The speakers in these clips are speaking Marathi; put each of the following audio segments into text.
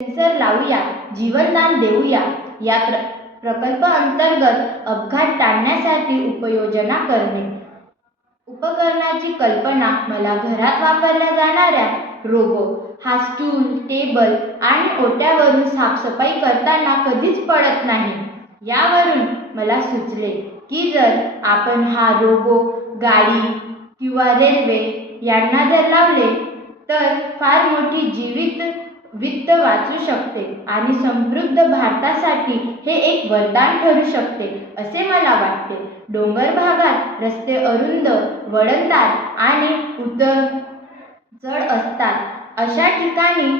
सेन्सर लावूया, जीवनदान देऊया या प्रकल्प अंतर्गत अपघात टाळण्यासाठी उपाययोजना करणे. उपकरणाची कल्पना मला घरात वापरल्या जाणाऱ्या रोबो हा स्टूल, टेबल आणि ओट्यावरून साफसफाई करताना कधीच पडत नाही. यावरून मला सुचले की जर आपण हा रोबो गाडी किंवा रेल्वे यांना जर लावले तर फार मोठी जीवित वित्त वाचू शकते आणि समृद्ध भारतासाठी हे एक वरदान ठरू शकते असे मला वाटते. डोंगर भागात रस्ते अरुंद, वळणदार आणि उतर चढ असतात. अशा ठिकाणी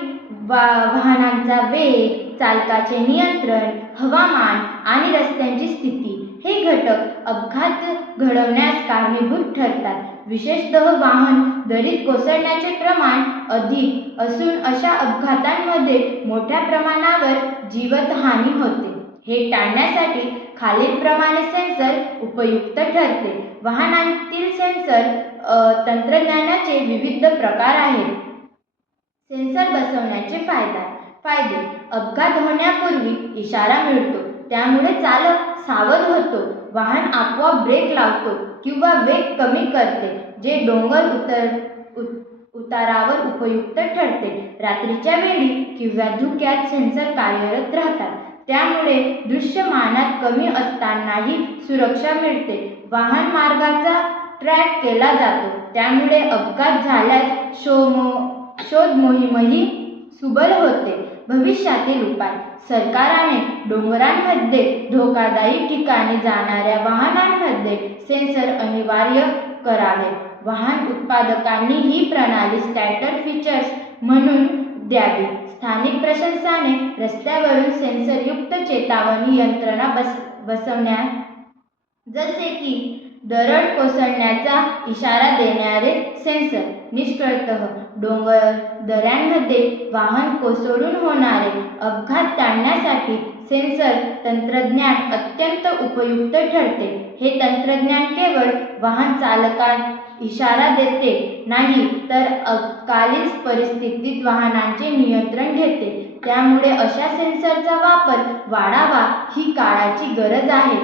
वाहनांचा वेग, चालकाचे नियंत्रण, हवामान आणि रस्त्यांची स्थिती हे घटक अपघात घडवण्यास कारणीभूत ठरतात. विशेषतः वाहन दरीत कोसळण्याचे प्रमाण अधिक असून अशा अपघातांमध्ये मोठ्या प्रमाणावर जीवितहानी होते. हे टाळण्यासाठी खालीलप्रमाणे सेन्सर उपयुक्त ठरते. वाहनांतील सेन्सर तंत्रज्ञानाचे विविध प्रकार आहेत. सेन्सर बसवण्याचे फायदे. अपघात होण्यापूर्वी इशारा मिळतो, त्यामुळे चालक सावध होतो. वाहन आपोआप ब्रेक लावतो किंवा वेग कमी करते, जे डोंगर उतारावर उपयुक्त ठरते. रात्रीच्या वेळी किंवा धुक्यात सेन्सर कार्यरत राहतात, त्यामुळे दृश्यमानात कमी असतानाही सुरक्षा मिळते. वाहन मार्गाचा ट्रॅक केला जातो, त्यामुळे अपघात झाल्यास शोध मोहीमही सुलभ होते. भविष्यातील उपाय. सरकारने डोंगरांमध्ये धोकादायक ठिकाणी जाणाऱ्या वाहनांमध्ये सेन्सर अनिवार्य करावे. वाहन उत्पादकांनी ही प्रणाली स्टँडर्ड फीचर्स म्हणून द्यावी. स्थानिक प्रशासनाने रस्त्यावरून सेन्सरयुक्त चेतावणी यंत्रणा बसवण्यात, जसे की दरड कोसळण्याचा इशारा देणारे सेन्सर. निष्कर्षतः डोंगर दऱ्यांमध्ये वाहन कोसळून होणारे अपघात टाळण्यासाठी सेन्सर तंत्रज्ञान अत्यंत उपयुक्त ठरते. हे तंत्रज्ञान केवळ वाहन चालकास इशारा देते नाही, तर अकालीन परिस्थितीत वाहनाचे नियंत्रण घेते. त्यामुळे अशा सेन्सरचा वापर वाढावा ही काळाची गरज आहे.